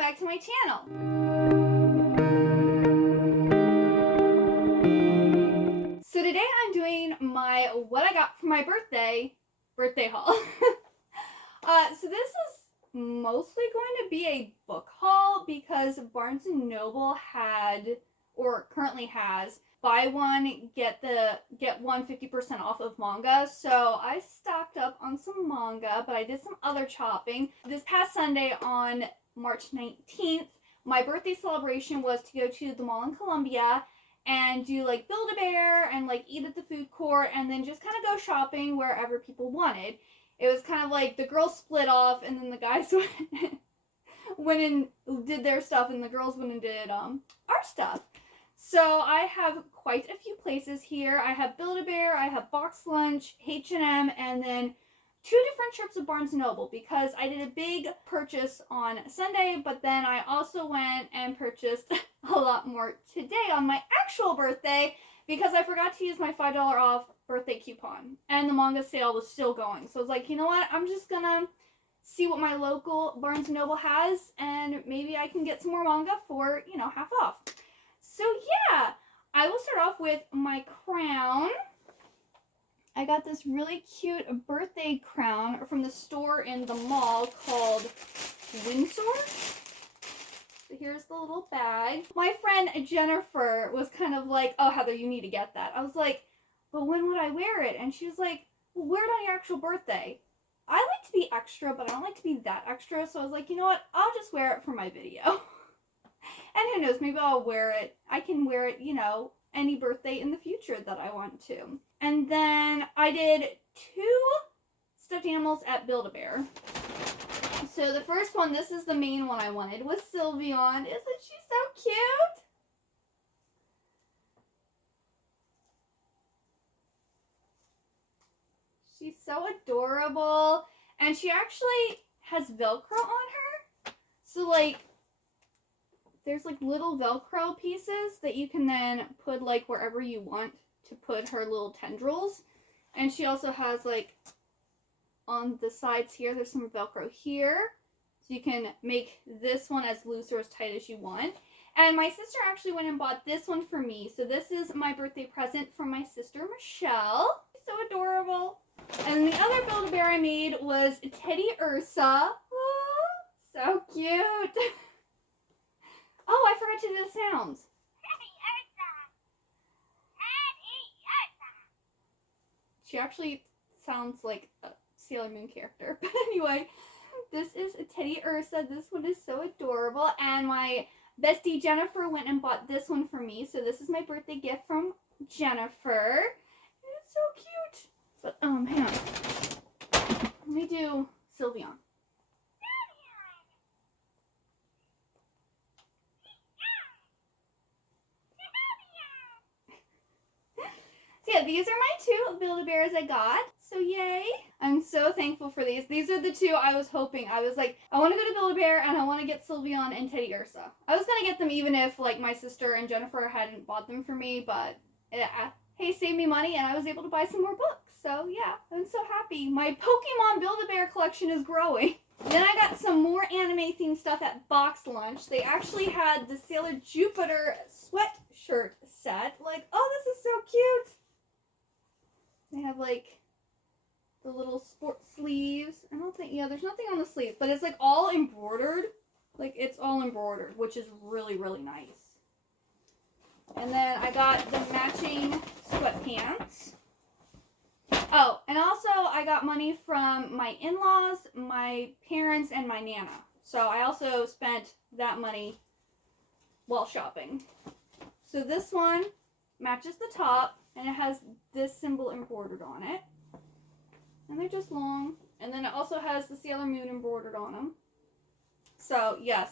back to my channel. So today I'm doing my what I got for my birthday haul. So this is mostly going to be a book haul because Barnes & Noble had, or currently has, buy one, get one 50% off of manga. So I stocked up on some manga, but I did some other shopping. This past Sunday on March 19th, my birthday celebration was to go to the mall in Columbia and do like Build-A-Bear and like eat at the food court and then just kind of go shopping wherever people wanted. It was kind of like the girls split off and then the guys went and did their stuff and the girls went and did our stuff. So I have quite a few places here. I have Build-A-Bear, I have Box Lunch, H&M, and then 2 different trips of Barnes & Noble because I did a big purchase on Sunday, but then I also went and purchased a lot more today on my actual birthday because I forgot to use my $5 off birthday coupon and the manga sale was still going. So I was like, you know what, I'm just gonna see what my local Barnes & Noble has and maybe I can get some more manga for, you know, half off. So yeah, I will start off with my crown. I got this really cute birthday crown from the store in the mall called Windsor. So here's the little bag. My friend Jennifer was kind of like, oh, Heather, you need to get that. I was like, but when would I wear it? And she was like, well, wear it on your actual birthday. I like to be extra, but I don't like to be that extra. So I was like, you know what? I'll just wear it for my video. And who knows, maybe I'll wear it. I can wear it, you know, any birthday in the future that I want to. And then I did 2 stuffed animals at Build-A-Bear. So the first one, this is the main one I wanted, was Sylveon. Isn't she so cute? She's so adorable. And she actually has Velcro on her. So like, there's like little Velcro pieces that you can then put like wherever you want to put her little tendrils. And she also has like on the sides here, there's some Velcro here. So you can make this one as loose or as tight as you want. And my sister actually went and bought this one for me. So this is my birthday present from my sister Michelle. So adorable. And the other Build-A-Bear I made was Teddy Ursa. Oh, so cute. Oh, I forgot to do the sounds. She actually sounds like a Sailor Moon character. But anyway, this is a Teddy Ursa. This one is so adorable. And my bestie Jennifer went and bought this one for me. So this is my birthday gift from Jennifer. And it's so cute. But, hang on. Let me do Sylveon. Yeah, these are my 2 Build-A-Bears I got. So yay. I'm so thankful for these. These are the 2 I was hoping. I was like, I want to go to Build-A-Bear and I want to get Sylveon and Teddy Ursa. I was going to get them even if like my sister and Jennifer hadn't bought them for me, but hey, save me money and I was able to buy some more books. So yeah, I'm so happy. My Pokemon Build-A-Bear collection is growing. Then I got some more anime themed stuff at Box Lunch. They actually had the Sailor Jupiter sweatshirt set. Like, oh, this is so cute. They have like the little sport sleeves. I don't think, yeah, there's nothing on the sleeves, but it's like all embroidered. Like it's all embroidered, which is really, really nice. And then I got the matching sweatpants. Oh, and also I got money from my in-laws, my parents, and my Nana. So I also spent that money while shopping. So this one matches the top. And it has this symbol embroidered on it. And they're just long. And then it also has the Sailor Moon embroidered on them. So, yes.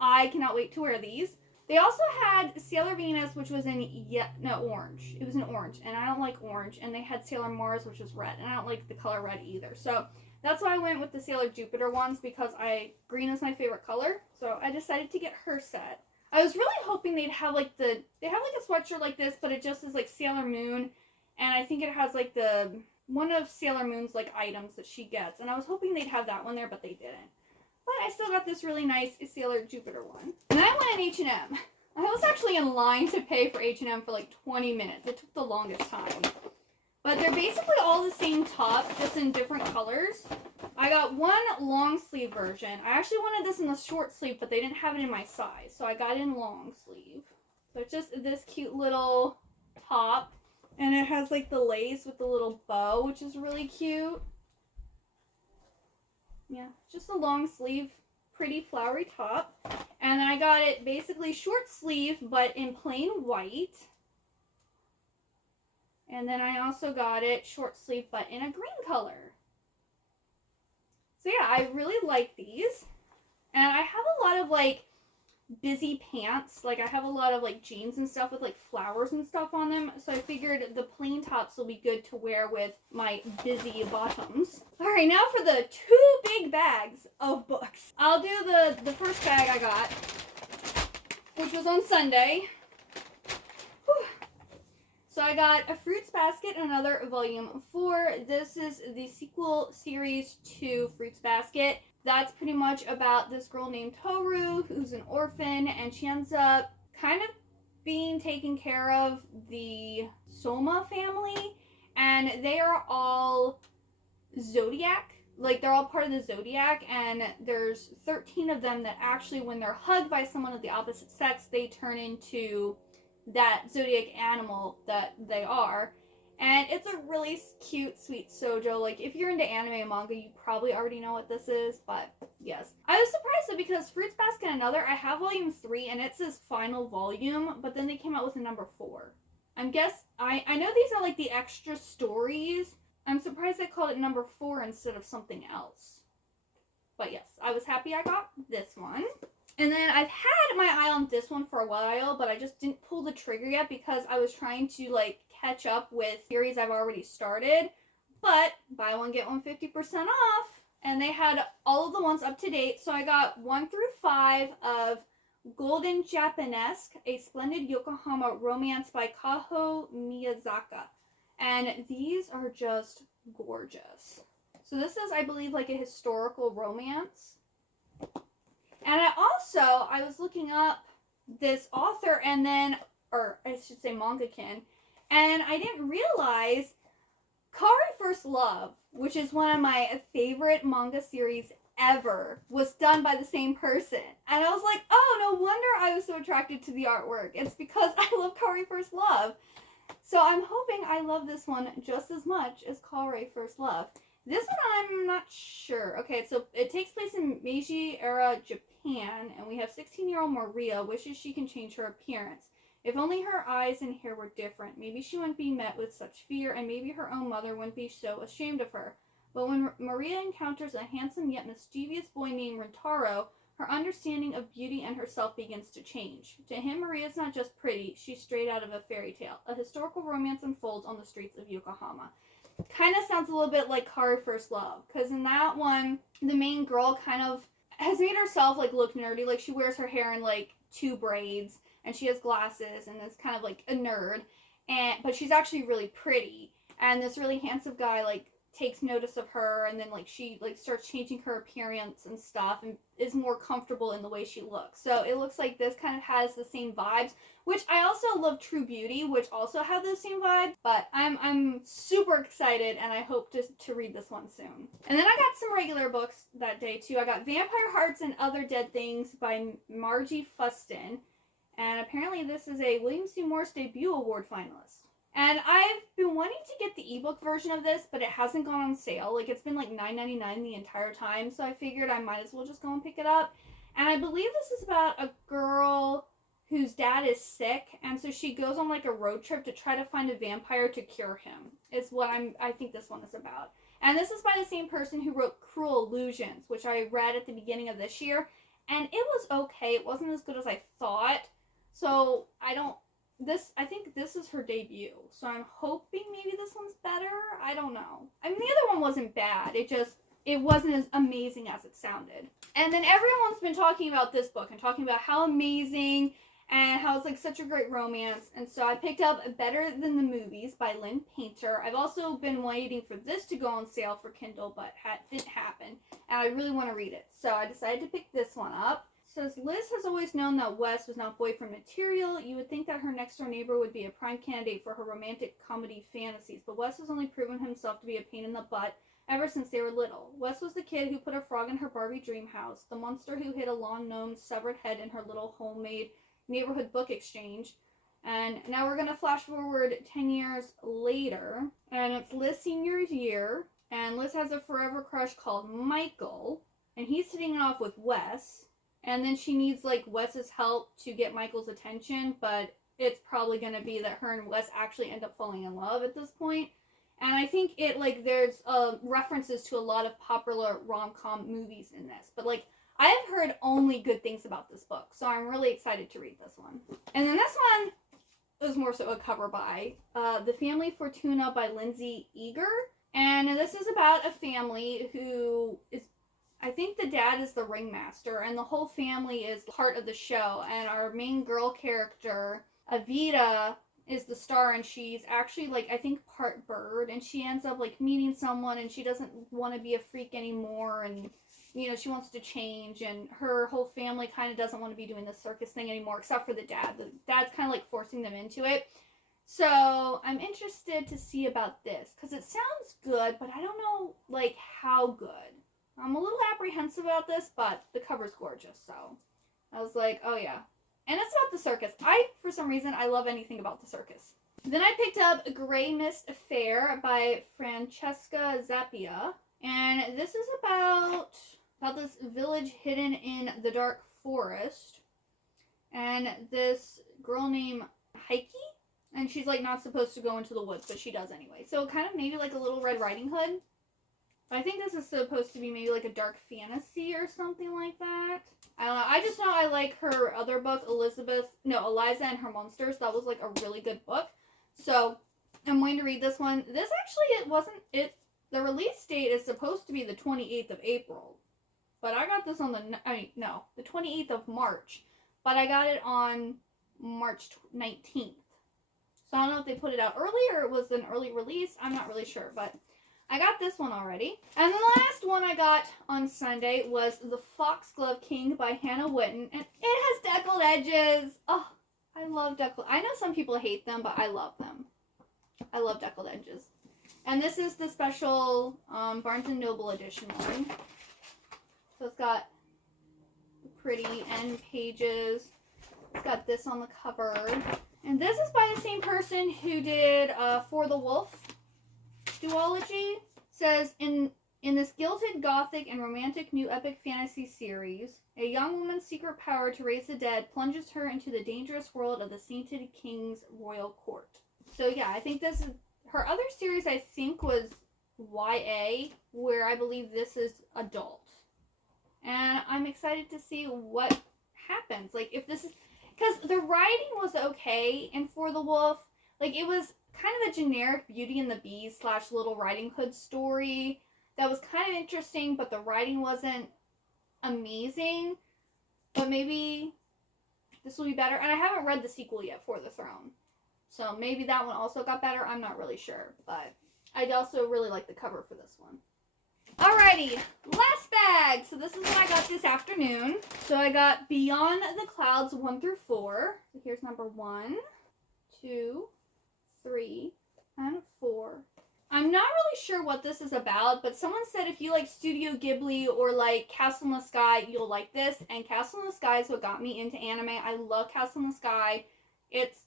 I cannot wait to wear these. They also had Sailor Venus, which was in, orange. It was in orange. And I don't like orange. And they had Sailor Mars, which was red. And I don't like the color red either. So, that's why I went with the Sailor Jupiter ones. Because green is my favorite color. So, I decided to get her set. I was really hoping they'd have like they have like a sweatshirt like this, but it just is like Sailor Moon, and I think it has like one of Sailor Moon's like items that she gets, and I was hoping they'd have that one there, but they didn't. But I still got this really nice Sailor Jupiter one. And then I went in H&M. I was actually in line to pay for H&M for like 20 minutes. It took the longest time. But they're basically all the same top, just in different colors. I got one long sleeve version. I actually wanted this in the short sleeve, but they didn't have it in my size. So I got it in long sleeve. So it's just this cute little top. And it has like the lace with the little bow, which is really cute. Yeah, just a long sleeve, pretty flowery top. And then I got it basically short sleeve, but in plain white. And then I also got it short sleeve, but in a green color. So yeah, I really like these. And I have a lot of like busy pants. Like I have a lot of like jeans and stuff with like flowers and stuff on them. So I figured the plain tops will be good to wear with my busy bottoms. All right, now for the 2 big bags of books. I'll do the first bag I got, which was on Sunday. Whew. So I got a Fruits Basket, another volume 4. This is the sequel series to Fruits Basket. That's pretty much about this girl named Toru who's an orphan, and she ends up kind of being taken care of the Soma family, and they are all Zodiac. Like, they're all part of the Zodiac, and there's 13 of them that actually, when they're hugged by someone of the opposite sex, they turn into that Zodiac animal that they are. And it's a really cute, sweet shoujo. Like, if you're into anime and manga, you probably already know what this is, but yes. I was surprised though, because Fruits Basket and Another, I have volume 3, and it says final volume, but then they came out with a number 4. I know these are like the extra stories. I'm surprised they called it number 4 instead of something else. But yes, I was happy I got this one. And then I've had my eye on this one for a while, but I just didn't pull the trigger yet because I was trying to like catch up with series I've already started. But buy one, get one 50% off. And they had all of the ones up to date. So I got 1 through 5 of Golden Japanesque, a splendid Yokohama romance by Kaho Miyazaka. And these are just gorgeous. So this is, I believe, like a historical romance. And I was looking up this author and then, or I should say mangakin, and I didn't realize Kaori First Love, which is one of my favorite manga series ever, was done by the same person. And I was like, oh, no wonder I was so attracted to the artwork. It's because I love Kaori First Love. So I'm hoping I love this one just as much as Kaori First Love. This one I'm not sure. Okay, so it takes place in Meiji era Japan, and we have 16-year-old Maria wishes she can change her appearance. If only her eyes and hair were different, maybe she wouldn't be met with such fear, and maybe her own mother wouldn't be so ashamed of her. But when Maria encounters a handsome yet mischievous boy named Rintaro, her understanding of beauty and herself begins to change. To him, Maria's not just pretty, she's straight out of a fairy tale. A historical romance unfolds on the streets of Yokohama. Kind of sounds a little bit like Kaori First Love, because in that one, the main girl kind of has made herself like look nerdy. Like, she wears her hair in like 2 braids, and she has glasses, and is kind of like a nerd, but she's actually really pretty. And this really handsome guy like takes notice of her, and then like she like starts changing her appearance and stuff, and is more comfortable in the way she looks. So it looks like this kind of has the same vibes, which I also love True Beauty, which also have those same vibes. But I'm super excited, and I hope to read this one soon. And then I got some regular books that day too. I got Vampire Hearts and Other Dead Things by Margie Fuston, and apparently this is a William C. Morris Debut Award finalist. And I've been wanting to get the ebook version of this, but it hasn't gone on sale. Like, it's been like $9.99 the entire time, so I figured I might as well just go and pick it up. And I believe this is about a girl whose dad is sick, and so she goes on like a road trip to try to find a vampire to cure him, is what I think this one is about. And this is by the same person who wrote Cruel Illusions, which I read at the beginning of this year, and it was okay. It wasn't as good as I thought, so I think this is her debut, so I'm hoping maybe this one's better. I don't know. I mean, the other one wasn't bad. It wasn't as amazing as it sounded. And then everyone's been talking about this book and talking about how amazing and how it's like such a great romance. And so I picked up Better Than the Movies by Lynn Painter. I've also been waiting for this to go on sale for Kindle, but didn't happen, and I really want to read it. So I decided to pick this one up. It says, Liz has always known that Wes was not boyfriend material. You would think that her next door neighbor would be a prime candidate for her romantic comedy fantasies, but Wes has only proven himself to be a pain in the butt ever since they were little. Wes was the kid who put a frog in her Barbie dream house, the monster who hid a lawn gnome's severed head in her little homemade neighborhood book exchange. And now we're going to flash forward 10 years later, and it's Liz senior year, and Liz has a forever crush called Michael, and he's hitting it off with Wes, and then she needs like Wes's help to get Michael's attention, but it's probably going to be that her and Wes actually end up falling in love at this point. And I think it, like, there's references to a lot of popular rom-com movies in this. But, like, I have heard only good things about this book, so I'm really excited to read this one. And then this one is more so a cover by The Family Fortuna by Lindsay Eager. And this is about a family who is, I think the dad is the ringmaster, and the whole family is part of the show. And our main girl character, Avita, is the star, and she's actually, like, I think part bird, and she ends up, like, meeting someone, and she doesn't want to be a freak anymore, and, you know, she wants to change, and her whole family kind of doesn't want to be doing this circus thing anymore, except for the dad. The dad's kind of, like, forcing them into it. So I'm interested to see about this, because it sounds good, but I don't know, like, how good. I'm a little apprehensive about this, but the cover's gorgeous, so I was like, oh yeah. And it's about the circus. For some reason, I love anything about the circus. Then I picked up Grey Mist Affair by Francesca Zappia. And this is about this village hidden in the dark forest. And this girl named Heike. And she's, like, not supposed to go into the woods, but she does anyway. So kind of maybe like a Little Red Riding Hood. But I think this is supposed to be maybe like a dark fantasy or something like that. I don't know. I just know I like her other book, Eliza and Her Monsters. That was, like, a really good book. So I'm going to read this one. This actually, the release date is supposed to be the 28th of April. But I got this on the 28th of March. But I got it on March 19th. So I don't know if they put it out early or it was an early release. I'm not really sure, but I got this one already. And the last one I got on Sunday was The Foxglove King by Hannah Witten. And it has deckled edges. Oh, I love deckled. I know some people hate them, but I love them. I love deckled edges. And this is the special Barnes & Noble edition one. So it's got pretty end pages. It's got this on the cover. And this is by the same person who did For the Wolf duology. It says, in this gilded gothic and romantic new epic fantasy series, a young woman's secret power to raise the dead plunges her into the dangerous world of the sainted king's royal court. So yeah, I think this is her other series. I think was YA, where I believe this is adult, and I'm excited to see what happens. Like, if this is, because the writing was okay in For the Wolf. Like, it was kind of a generic Beauty and the Beast / Little Riding Hood story that was kind of interesting, but the writing wasn't amazing. But maybe this will be better. And I haven't read the sequel yet, For the Throne. So maybe that one also got better. I'm not really sure. But I also really like the cover for this one. Alrighty, last bag. So this is what I got this afternoon. So I got Beyond the Clouds 1 through 4. So here's number 1, 2, 3, and 4. I'm not really sure what this is about, but someone said if you like Studio Ghibli or like Castle in the Sky, you'll like this. And Castle in the Sky is what got me into anime. I love Castle in the Sky. It's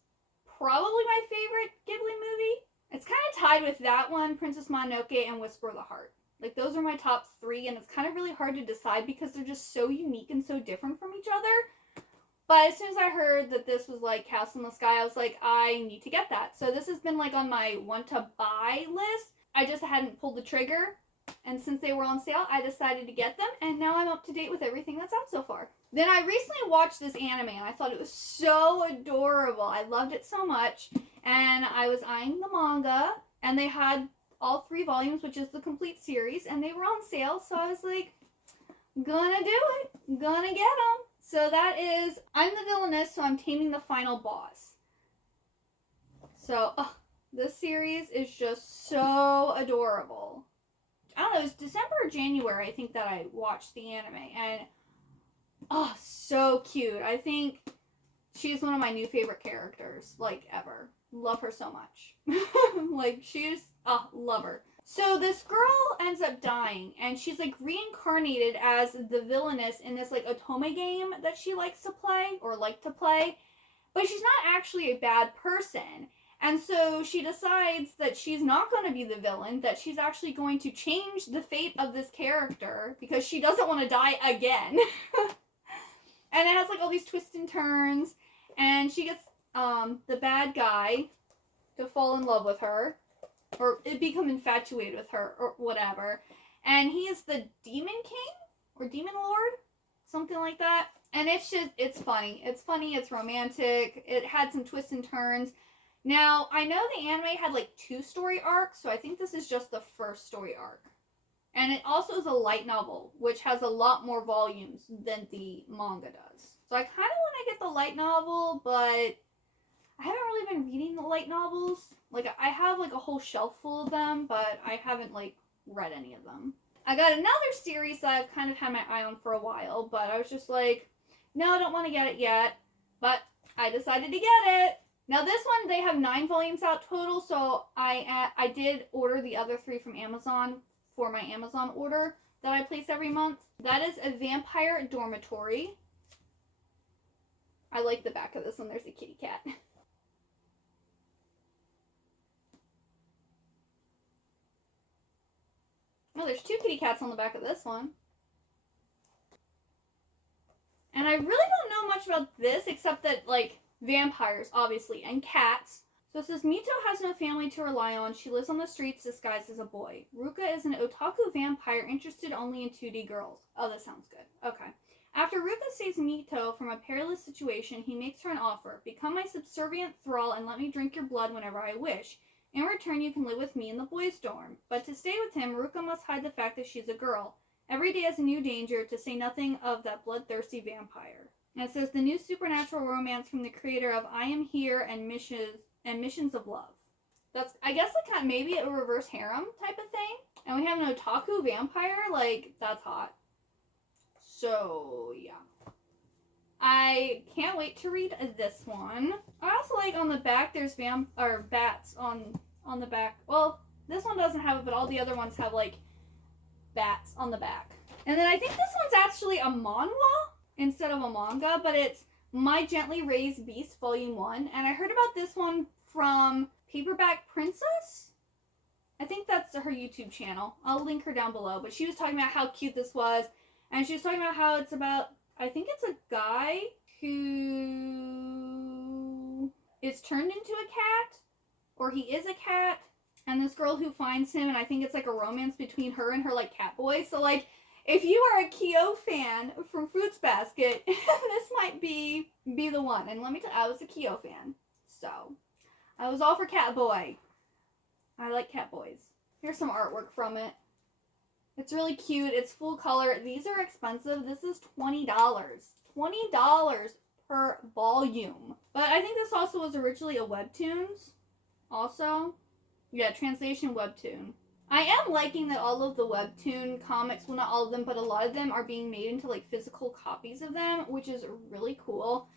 probably my favorite Ghibli movie. It's kind of tied with that one, Princess Mononoke, and Whisper of the Heart. Like, those are my top 3, and it's kind of really hard to decide because they're just so unique and so different from each other. But as soon as I heard that this was, like, Castle in the Sky, I was like, I need to get that. So this has been, like, on my want-to-buy list. I just hadn't pulled the trigger. And since they were on sale, I decided to get them. And now I'm up to date with everything that's out so far. Then I recently watched this anime, and I thought it was so adorable. I loved it so much. And I was eyeing the manga, and they had all 3 volumes, which is the complete series, and they were on sale. So I was like, gonna do it. Gonna get them. So that is, I'm the villainess, so I'm taming the final boss. So, this series is just so adorable. I don't know, it was December or January, I think, that I watched the anime, and so cute. I think she's one of my new favorite characters, like, ever. Love her so much. Like, she's, love her. So this girl ends up dying, and she's, like, reincarnated as the villainess in this, like, otome game that she likes to play, or like to play, but she's not actually a bad person. And so she decides that she's not going to be the villain, that she's actually going to change the fate of this character because she doesn't want to die again. And it has, like, all these twists and turns, and she gets the bad guy to fall in love with her, or become infatuated with her, or whatever. And he is the Demon King, or Demon Lord, something like that. And it's just, it's funny. It's funny, it's romantic, it had some twists and turns. Now, I know the anime had, like, 2 story arcs, so I think this is just the first story arc. And it also is a light novel, which has a lot more volumes than the manga does. So I kind of want to get the light novel, but I haven't really been reading the light novels. Like, I have, like, a whole shelf full of them, but I haven't, like, read any of them. I got another series that I've kind of had my eye on for a while, but I was just like, no, I don't want to get it yet. But I decided to get it. Now this one, they have 9 volumes out total, so I did order the other 3 from Amazon for my Amazon order that I place every month. That is A Vampire Dormitory. I like the back of this one. There's a kitty cat. Oh, there's 2 kitty cats on the back of this one. And I really don't know much about this, except that, like, vampires, obviously, and cats. So it says, Mito has no family to rely on. She lives on the streets disguised as a boy. Ruka is an otaku vampire interested only in 2D girls. Oh, that sounds good. Okay. After Ruka saves Mito from a perilous situation, he makes her an offer. Become my subservient thrall and let me drink your blood whenever I wish. In return, you can live with me in the boys' dorm. But to stay with him, Ruka must hide the fact that she's a girl. Every day has a new danger, to say nothing of that bloodthirsty vampire. And it says, the new supernatural romance from the creator of I Am Here and Missions of Love. That's, I guess, like, kind of maybe a reverse harem type of thing. And we have an otaku vampire. Like, that's hot. So, yeah. I can't wait to read this one. I also like on the back, there's bats on the back. Well, this one doesn't have it, but all the other ones have, like, bats on the back. And then I think this one's actually a manhwa instead of a manga, but it's My Gently Raised Beast Volume 1. And I heard about this one from Paperback Princess. I think that's her YouTube channel. I'll link her down below. But she was talking about how cute this was. And she was talking about how it's about, I think it's a guy who is turned into a cat. Or he is a cat. And this girl who finds him, and I think it's like a romance between her and her, like, cat boy. So, like, if you are a Kyo fan from Fruits Basket, this might be the one. And let me tell you, I was a Kyo fan. So, I was all for cat boy. I like cat boys. Here's some artwork from it. It's really cute. It's full color. These are expensive. This is $20. $20 per volume. But I think this also was originally a webtoons. Also. Yeah, translation webtoon. I am liking that all of the webtoon comics, well, not all of them, but a lot of them are being made into, like, physical copies of them, which is really cool.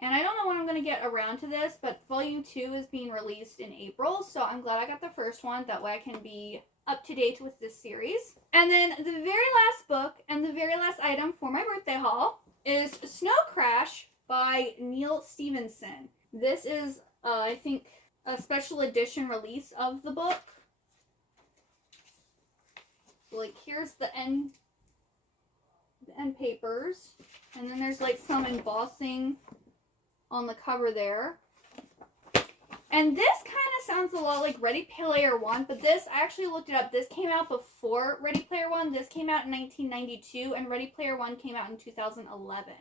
And I don't know when I'm going to get around to this, but Volume 2 is being released in April, so I'm glad I got the first one. That way I can be up to date with this series. And then the very last book and the very last item for my birthday haul is Snow Crash by Neal Stephenson. This is, I think, a special edition release of the book. So, like, here's the end papers, and then there's, like, some embossing on the cover there. And this kind of sounds a lot like Ready Player One, but this, I actually looked it up. This came out before Ready Player One. This came out in 1992, and Ready Player One came out in 2011.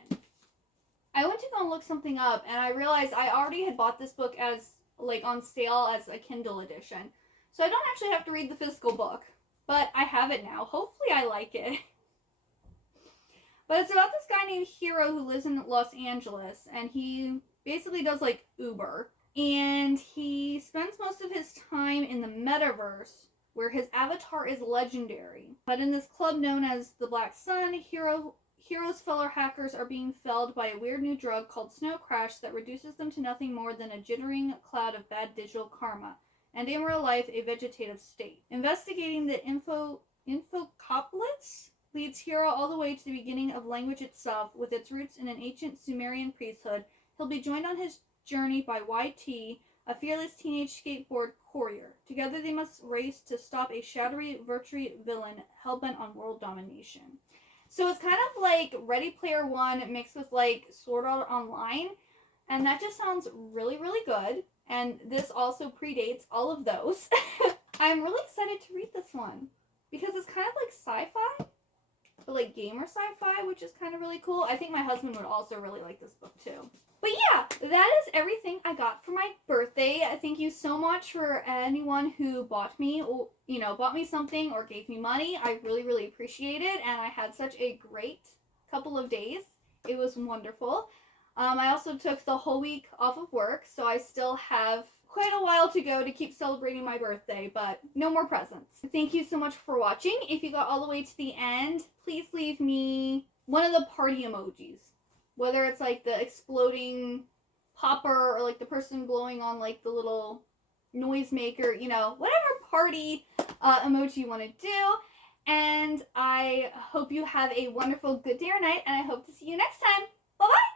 I went to go and look something up, and I realized I already had bought this book as, like, on sale as a Kindle edition. So I don't actually have to read the physical book. But I have it now. Hopefully I like it. But it's about this guy guy named Hiro who lives in Los Angeles, and he basically does like Uber. And he spends most of his time in the metaverse, where his avatar is legendary. But in this club known as the Black Sun, Hiro's fellow hackers are being felled by a weird new drug called Snow Crash that reduces them to nothing more than a jittering cloud of bad digital karma, and in real life, a vegetative state. Investigating the Infocoplets leads Hiro all the way to the beginning of language itself, with its roots in an ancient Sumerian priesthood. He'll be joined on his journey by YT, a fearless teenage skateboard courier. Together they must race to stop a shadowy, virtual villain hellbent on world domination. So it's kind of like Ready Player One mixed with like Sword Art Online, and that just sounds really, really good. And this also predates all of those. I'm really excited to read this one because it's kind of like sci-fi, but like gamer sci-fi, which is kind of really cool. I think my husband would also really like this book too. But yeah, that is everything I got for my birthday. Thank you so much for anyone who bought me something or gave me money. I really, really appreciate it, and I had such a great couple of days. It was wonderful. I also took the whole week off of work, so I still have quite a while to go to keep celebrating my birthday, but no more presents. Thank you so much for watching. If you got all the way to the end, please leave me one of the party emojis. Whether it's like the exploding popper or like the person blowing on like the little noisemaker, whatever party emoji you want to do. And I hope you have a wonderful good day or night, and I hope to see you next time. Bye-bye!